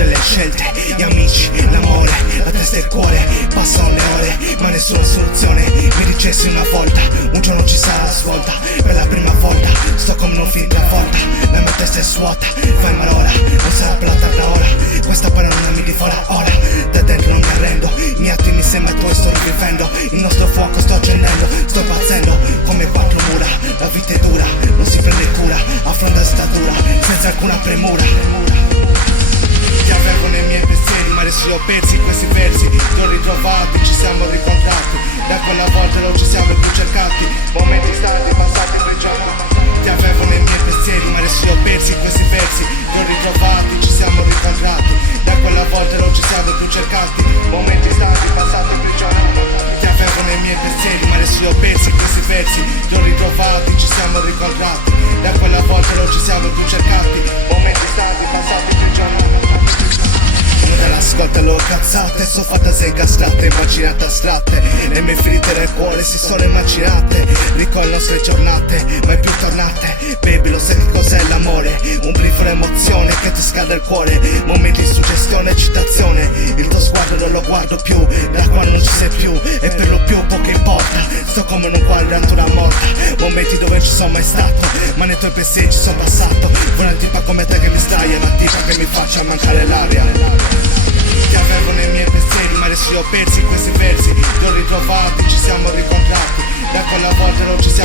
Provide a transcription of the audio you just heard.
delle scelte, gli amici, l'amore, la testa e il cuore. Passano le ore, ma nessuna soluzione. Mi dicessi una volta, un giorno ci sarà la svolta. Per la prima volta, sto come un film travolta. La mia testa è svuota, fai malora, non sarà per la tarda ora. Questa poi non mi divora ora. Da dentro non mi arrendo, i miei attimi sembra tu e sto rivivendo. Il nostro fuoco sto accendendo, sto impazzendo come quattro mura. La vita è dura, non si prende cura, affronta sta dura, senza alcuna premura. Ti avevo nei miei pensieri, ma adesso li ho persi questi versi. Ti ho ritrovati, ci siamo ricontrati. Da quella volta non ci siamo più cercati. Momenti stati, passati, prigionieri. Ti avevo nei miei pensieri, ma adesso li ho persi questi versi. Ti ho ritrovati, ci siamo ricontrati. Da quella volta non ci siamo più cercati. Momenti stati, passati, prigionieri. Ti avevo nei miei pensieri, ma adesso li ho persi questi versi. Ti ho ritrovati, ci siamo ricontrati. Da quella volta non ci siamo più cercati. Momenti stati, passati, prigionieri. Ascolta le cazzate, so fantasie incastrate, immaginate astratte. Le mie ferite nel cuore si sono immaginate. Ricordo le nostre giornate, mai più tornate. Baby, lo sai che cos'è l'amore? Un brivido emozione che ti scalda il cuore. Momenti di suggestione e eccitazione. Il tuo sguardo non lo guardo più, da quando non ci sei più. E per lo più poco importa, sto come in un quadro davanti una morta. Momenti dove non ci sono mai stato, ma nei tuoi pensieri ci sono passato. Vuoi una tipa come te che mi sdraia, una tipa che mi faccia mancare l'aria. Ti avevo nei miei pensieri, ma adesso li ho persi questi versi. Ti ho ritrovati, ci siamo ricontrati. Da quella volta non ci siamo